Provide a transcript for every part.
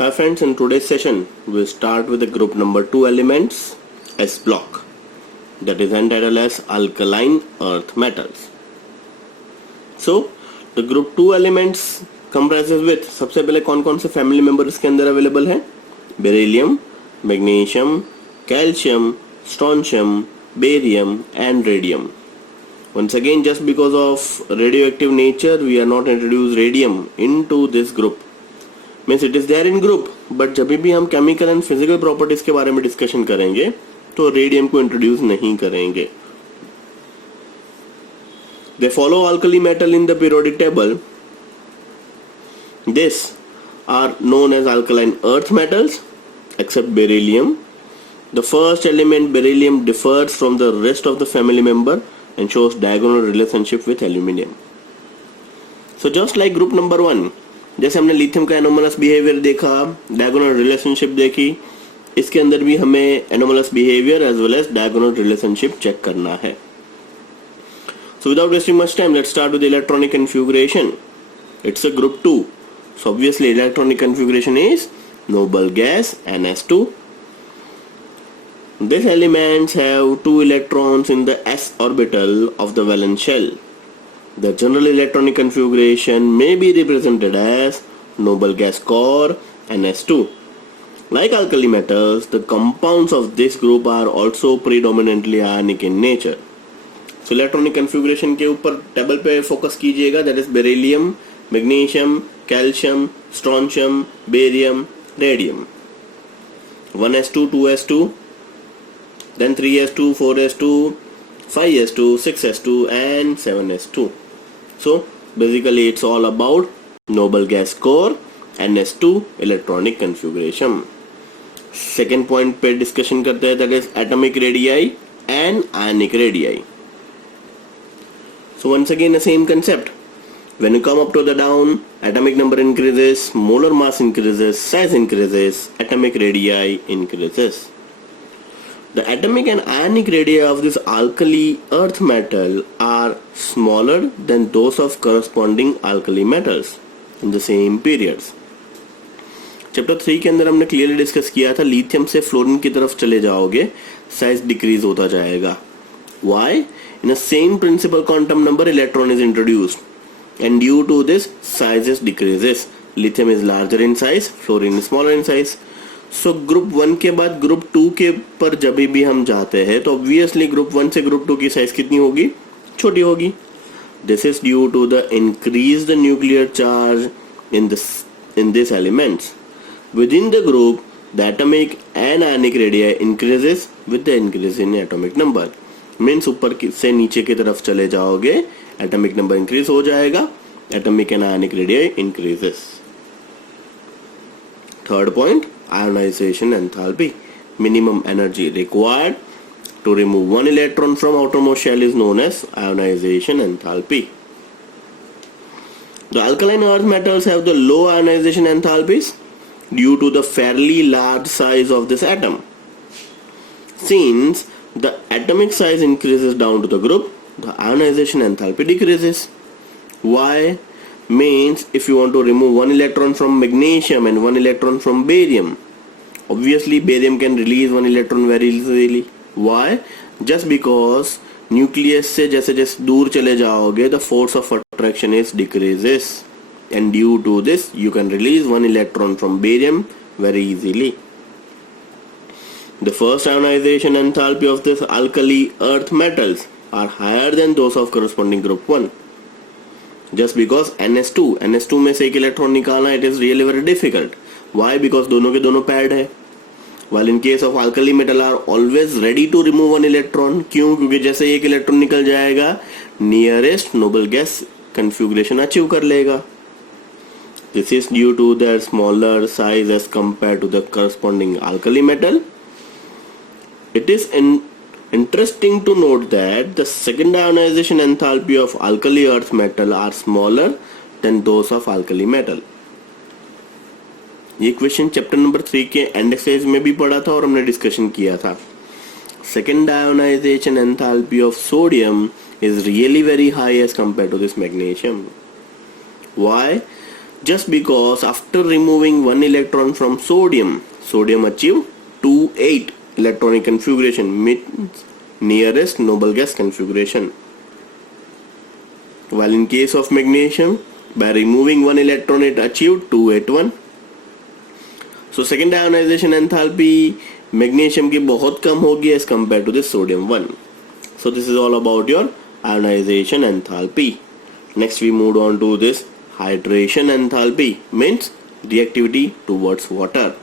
Hi friends, in today's session we start with the group number 2 elements S block, that is entitled as alkaline earth metals. So the group 2 elements comprises with सबसे पहले कौन कौन से family member इसके अंदर available है? Beryllium, magnesium, calcium, strontium, barium and radium. Once again, just because of radioactive nature we are not introduced radium into this group. Means it is there in group, but जब भी हम chemical and physical properties के बारे में discussion करेंगे तो radium को introduce नहीं करेंगे. They follow alkali metal in the periodic table. This are known as alkaline earth metals except beryllium. The first element beryllium differs from the rest of the family member and shows diagonal relationship with aluminium. So just like group number 1, जैसे हमने lithium का anomalous behaviour देखा, diagonal relationship देखी, इसके अंदर भी हमें anomalous behaviour as well as diagonal relationship check करना है. So without wasting much time, let's start with the electronic configuration. It's a group 2. So obviously electronic configuration is noble gas NS2. These elements have 2 electrons in the s orbital of the valence shell. The general electronic configuration may be represented as noble gas core NS2. Like alkali metals, the compounds of this group are also predominantly ionic in nature. So electronic configuration के ऊपर table पे focus कीजिएगा. That is beryllium, magnesium, calcium, strontium, barium, radium. 1s2, 2s2, then 3s2, 4s2, 5s2, 6s2 and 7s2. So basically it's all about noble gas core NS2 electronic configuration. Second point पे discussion करते हैं, that is atomic radii and ionic radii. So once again the same concept. When you come up to the down, atomic number increases, molar mass increases, size increases, atomic radii increases. The atomic and ionic radii of this alkali earth metal are smaller than those of corresponding alkali metals in the same periods. Chapter 3 के अंदर हमने clearly discuss किया था, lithium से fluorine की तरफ चले जाओगे साइज डिक्रीज होता जाएगा. Why? In the same principal quantum number electron is introduced and due to this sizes decreases. Lithium is larger in size, fluorine is smaller in size. So group 1 के बाद group 2 के पर जब भी हम जाते हैं तो ऑब्वियसली ग्रुप 1 से ग्रुप 2 की साइज कितनी होगी? छोटी होगी. This is due to the increased nuclear charge in this elements. Within the group the atomic and ionic radii increases with the increase in atomic number. Means ऊपर से नीचे की तरफ चले जाओगे, एटॉमिक नंबर इंक्रीज हो जाएगा, atomic and ionic radii increases. Third point, ionization enthalpy. Minimum energy required to remove one electron from outermost shell is known as ionization enthalpy. The alkaline earth metals have the low ionization enthalpies due to the fairly large size of this atom. Since the atomic size increases down to the group, the ionization enthalpy decreases. Why? Means if you want to remove one electron from magnesium and one electron from barium, obviously barium can release one electron very easily. Why? Just because nucleus से जैसे जैसे दूर चले जाओगे the force of attraction is decreases and due to this you can release one electron from barium very easily. The first ionization enthalpy of this alkali earth metals are higher than those of corresponding group 1. Just because NS2 में से एक electron निकालना it is really very difficult. Why? Because दोनों के दोनों pad है. While in case of alkali metal are always ready to remove one electron. क्यों? क्योंकि जैसे एक इलेक्ट्रॉन निकल जाएगा nearest noble gas configuration achieve कर लेगा. This is due to their smaller size as compared to the corresponding alkali metal. It is interesting to note that the second ionization enthalpy of alkali earth metal are smaller than those of alkali metal. ये question chapter number 3 के and exercise में भी पढ़ा था और हमने discussion किया था. Second ionization enthalpy of sodium is really very high as compared to this magnesium. Why? just because after removing one electron from sodium achieve 2-8 electronic configuration, means nearest noble gas configuration. While in case of magnesium, by removing one electron it achieved 281. So second ionization enthalpy magnesium की बहुत कम होगी as compared to the sodium one. So this is all about your ionization enthalpy. Next we moved on to this hydration enthalpy, means reactivity towards water.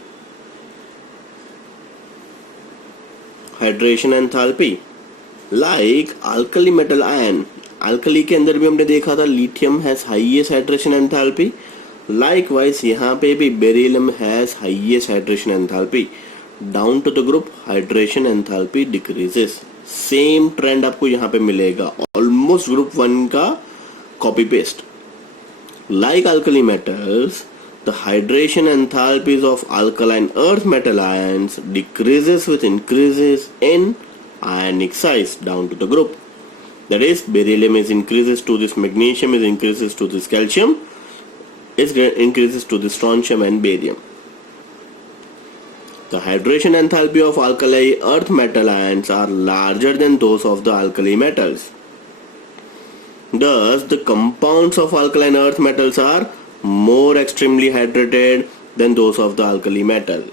Hydration enthalpy, like alkali metal ion, alkali के अंदर भी हमने देखा था lithium has highest hydration enthalpy. Likewise यहाँ पे भी beryllium has highest hydration enthalpy. Down to the group hydration enthalpy decreases. Same trend आपको यहाँ पे मिलेगा, almost group 1 का copy paste. Like alkali metals, the hydration enthalpies of alkaline earth metal ions decreases with increases in ionic size down to the group. That is, beryllium is increases to this magnesium, is increases to this calcium, is increases to this strontium and barium. The hydration enthalpy of alkali earth metal ions are larger than those of the alkali metals. Thus, the compounds of alkaline earth metals are more extremely hydrated than those of the alkali metal.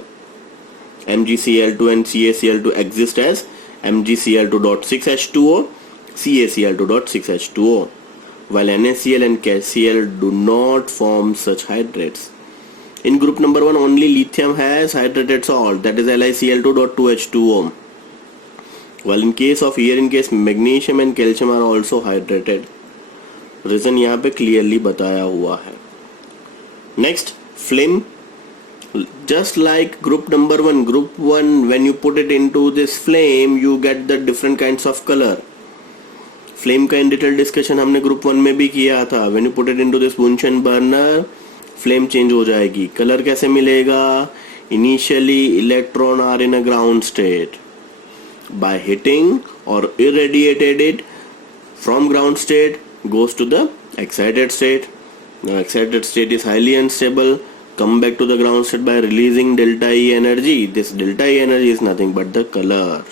MgCl2 and CaCl2 exist as MgCl2.6H2O, CaCl2.6H2O, while NaCl and KCl do not form such hydrates. In group number 1, only lithium has hydrated salt, that is LiCl2.2H2O, while in case magnesium and calcium are also hydrated. Reason यहाँ पे clearly बताया हुआ है. Next, flame. Just like group number 1, when you put it into this flame, you get the different kinds of color. Flame का in detail discussion हमने group 1 में भी किया था. When you put it into this Bunsen burner, flame change हो जाएगी. Colour कैसे मिलेगा? Initially electron are in a ground state. By hitting or irradiated it from ground state goes to the excited state. Now excited state is highly unstable. Come back to the ground state by releasing delta E energy. This delta E energy is nothing but the color.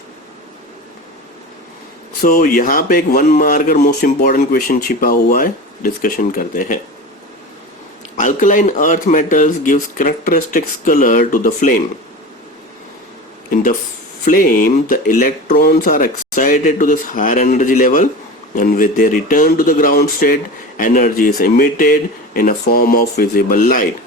So यहाँ पे एक 1 marker most important question छिपा हुआ है, discussion करते हैं. Alkaline earth metals gives characteristics color to the flame. In the flame, the electrons are excited to this higher energy level, and when they return to the ground state, energy is emitted in a form of visible light.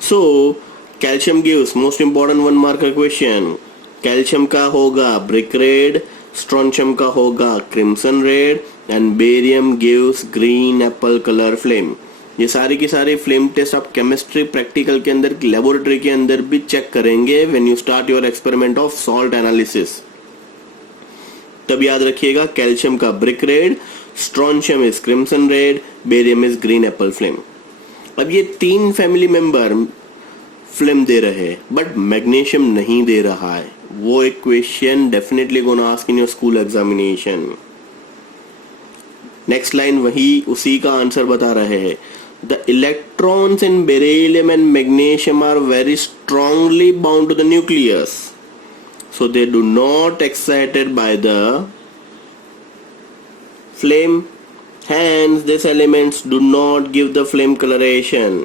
So calcium gives most important 1 marker question. Calcium का होगा brick red, strontium का होगा crimson red, and barium gives green apple color flame. ये सारी की सारी flame test आप chemistry practical के अंदर, लेबोरेटरी के अंदर भी चेक करेंगे when you start your experiment of salt analysis. तब याद रखिएगा, कैल्शियम का brick red, strontium is crimson red, barium is green Apple flame. अब ये 3 फैमिली मेंबर फ्लेम दे रहे हैं बट मैग्नीशियम नहीं दे रहा है. वो एक question definitely gonna ask in your school examination. Next line वही उसी का आंसर बता रहे हैं. The electrons in beryllium and magnesium are very strongly bound to the nucleus, so they do not excited by the flame. Hence, these elements do not give the flame coloration.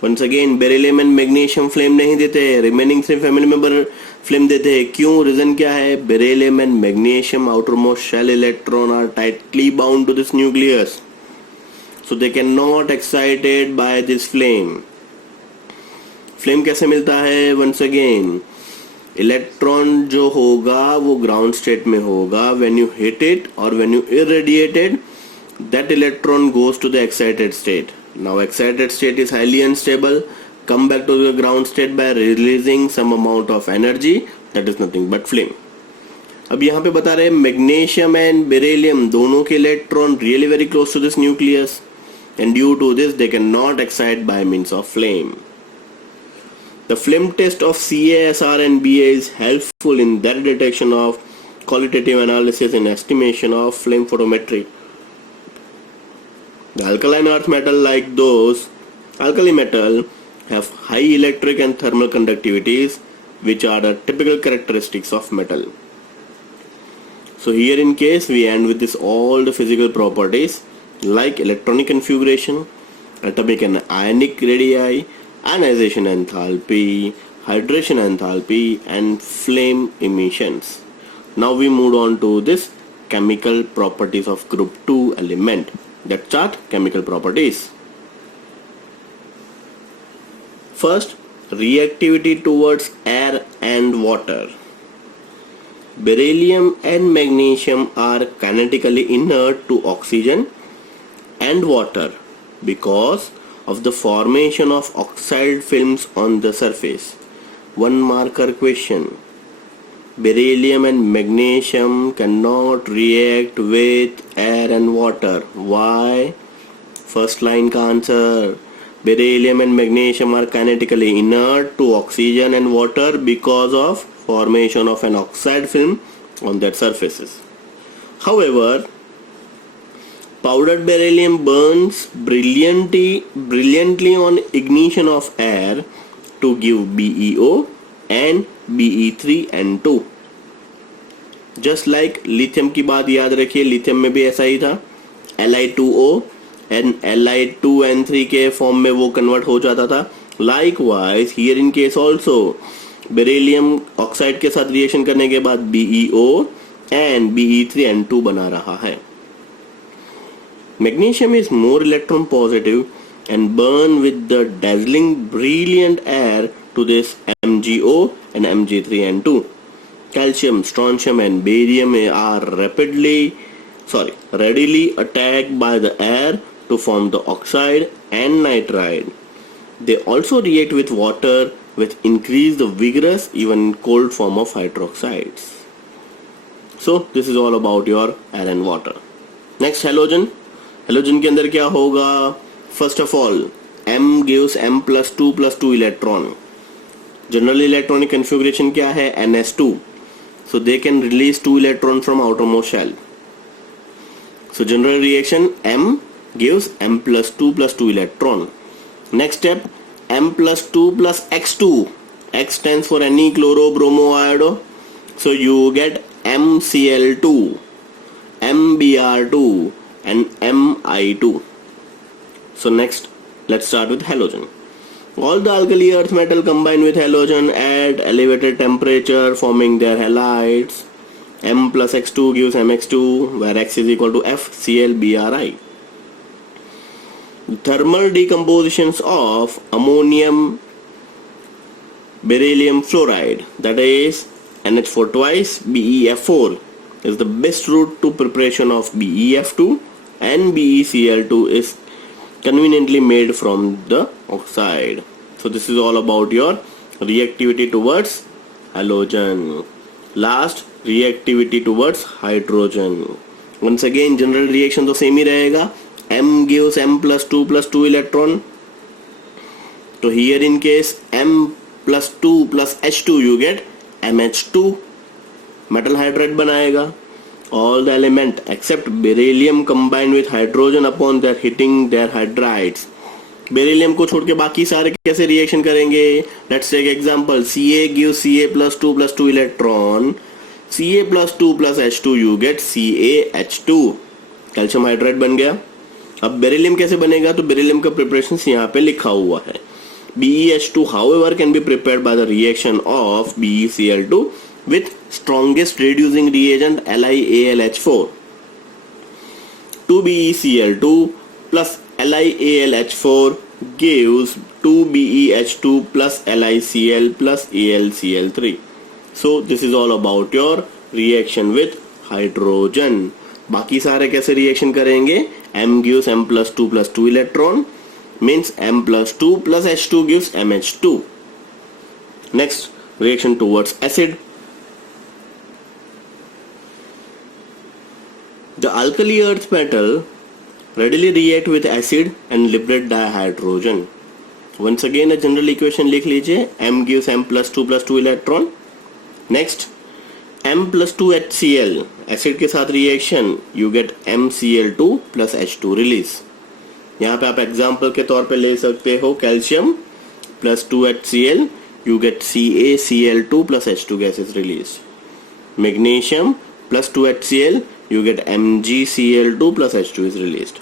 Once again, beryllium and magnesium flame नहीं देते, remaining 3 family member flame देते हैं. क्यों? Reason क्या है? Beryllium and magnesium outermost shell electron are tightly bound to this nucleus, so they cannot excited by this flame. Flame कैसे मिलता है? Once again, इलेक्ट्रॉन जो होगा वो ग्राउंड स्टेट में होगा. When you hit it or when you irradiate it, that electron goes to the excited state. Now excited state is highly unstable. Come back to the ground state by releasing some amount of energy. That is nothing but flame. अब यहाँ पे बता रहे हैं magnesium and beryllium दोनों के electron really very close to this nucleus, and due to this they cannot excite by means of flame. The flame test of CaSR and Ba is helpful in their detection of qualitative analysis and estimation of flame photometry. The alkaline earth metal like those Alkali metal have high electric and thermal conductivities, which are the typical characteristics of metal. So here in case we end with this all the physical properties like electronic configuration, atomic and ionic radii, ionization enthalpy, hydration enthalpy, and flame emissions. Now we move on to this chemical properties of group 2 element. Let's start chemical properties. First, reactivity towards air and water. Beryllium and magnesium are kinetically inert to oxygen and water because of the formation of oxide films on the surface. One marker question. Beryllium and magnesium cannot react with air and water. Why? First line का answer. Beryllium and magnesium are kinetically inert to oxygen and water because of formation of an oxide film on their surfaces. However, powdered beryllium burns brilliantly on ignition of air to give BeO and Be3N2. Just like lithium की बात याद रखिए, lithium में भी ऐसा ही था, Li2O and Li2N3 के form में वो कन्वर्ट हो जाता था. Likewise here in case also beryllium oxide के साथ रिएक्शन करने के बाद BeO and Be3N2 बना रहा है. Magnesium is more electron positive and burn with the dazzling brilliant air to this MgO and Mg3N2. Calcium, strontium and barium are readily attacked by the air to form the oxide and nitride. They also react with water with increased vigorous even cold form of hydroxides. So this is all about your air and water. Next, halogen. Halogen के अंदर क्या होगा? First of all, M gives M+2+2 electron. General electronic configuration क्या है? NS2. So they can release 2 electrons from outermost shell. So general reaction, M gives M+2+2 electron. Next step, M+2 plus X2. X stands for any chloro bromo iodo. So you get MCl2, MBr2 and Mi2. So next, let's start with halogen. All the alkali earth metal combine with halogen at elevated temperature, forming their halides. M plus X2 gives MX2, where X is equal to FClBri. Thermal decompositions of ammonium beryllium fluoride, that is NH4 twice BeF4, is the best route to preparation of BeF2, and BeCl2 is conveniently made from the oxide. So this is all about your reactivity towards halogen. Last, reactivity towards hydrogen. Once again, general reaction तो same ही रहेगा. M gives M+2+2 electron. So here in case M+2 plus H2 you get MH2. Metal hydride बनाएगा. All the element except beryllium combined with hydrogen upon their hitting their hydrides. Beryllium को छोड़ के बाकी सारे कैसे reaction करेंगे? Let's take example. Ca gives Ca+2+2 electron. Ca+2 plus H2 you get CaH2. Calcium hydride बन गया. अब बेरिलियम कैसे बनेगा? तो बेरिलियम का प्रिपरेशन यहाँ पे लिखा हुआ है. BeH2 however can be prepared by the reaction of BeCl2 with strongest reducing reagent LiAlH4. 2BeCl2 plus LiAlH4 gives 2BeH2 plus LiCl plus AlCl3. So this is all about your reaction with hydrogen. बाकी सारे कैसे reaction करेंगे? M gives M+2+2 electron, means M+2 plus H2 gives MH2. Next, reaction towards acid. The alkali earth metal readily react with acid and liberate dihydrogen. Once again a general equation लिख लीजिए. M gives M+2+2 electron. Next, M+2HCl acid के साथ reaction you get MCl2 plus H2 release. यहाँ पे आप example के तौर पे ले सकते हो calcium plus 2HCl, you get CaCl2 plus H2 gas is released. Magnesium plus 2HCl, you get MgCl2 plus H2 is released.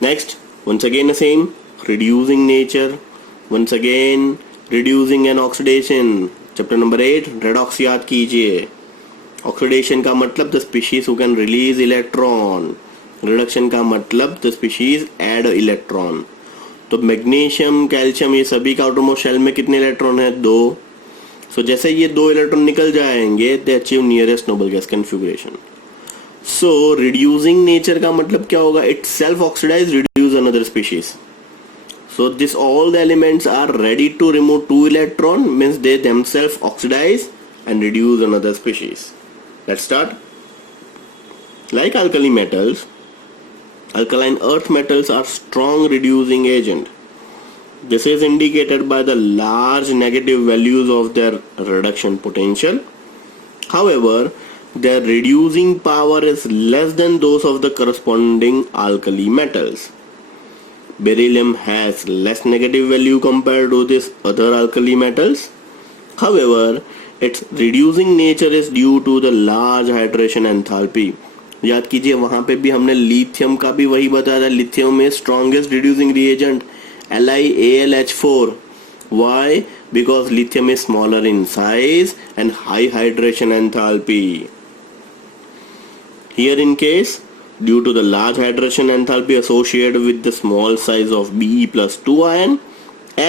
Next, once again the same, reducing nature, once again reducing and oxidation. Chapter number 8, redox याद कीजिए. Oxidation का मतलब the species who can release electron. Reduction का मतलब the species add electron. तो magnesium, calcium, ये सभी का आउटरमोस्ट शेल में कितने इलेक्ट्रॉन है? 2. सो जैसे ये 2 इलेक्ट्रॉन निकल जाएंगे they achieve nearest noble gas configuration. So reducing nature का मतलब क्या होगा? It self oxidise reduce another species. So this all the elements are ready to remove 2 electron, means they themselves oxidise and reduce another species. Let's start. Like alkali metals, alkaline earth metals are strong reducing agent. This is indicated by the large negative values of their reduction potential. However, their reducing power is less than those of the corresponding alkali metals. Beryllium has less negative value compared to these other alkali metals. However, its reducing nature is due to the large hydration enthalpy. याद कीजिए वहां पे भी हमने lithium का भी वही बताया था. लिथियम में strongest reducing reagent LiAlH4. Why? Because lithium is smaller in size and high hydration enthalpy. Here in case, due to the large hydration enthalpy associated with the small size of Be+2 ion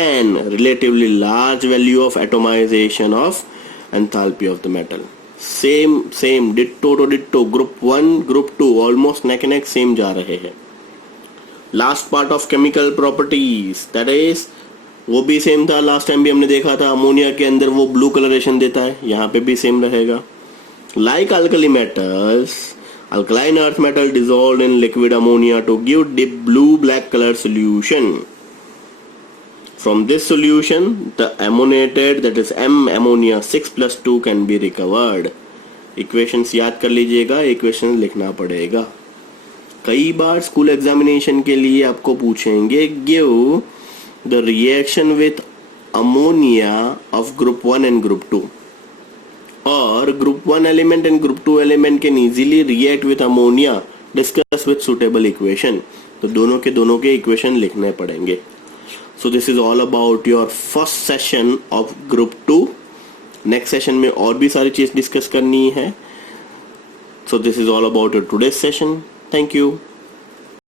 and relatively large value of atomization of enthalpy of the metal. Same ditto to ditto. Group 1 group 2 almost नेक नेक same जा रहे हैं. Last part of chemical properties, that is वो भी same था. Last time भी हमने देखा था अमोनिया के अंदर वो ब्लू कलरेशन देता है, यहाँ पे भी सेम रहेगा. Like alkali metals, alkaline earth metal dissolved in liquid ammonia to give deep blue black color solution. From this solution, the ammoniated, that is M ammonia 6+2 can be recovered. Equations याद कर लीजिएगा, equations लिखना पड़ेगा. कई बार school examination के लिए आपको पूछेंगे give the reaction with ammonia of group 1 and group 2. और group 1 element and group 2 element can easily react with ammonia. Discuss with suitable equation. तो दोनों के equation लिखने पड़ेंगे. So this is all about your first session of group 2. Next session में और भी सारी चीज डिस्कस करनी है. So this is all about your today's session. Thank you.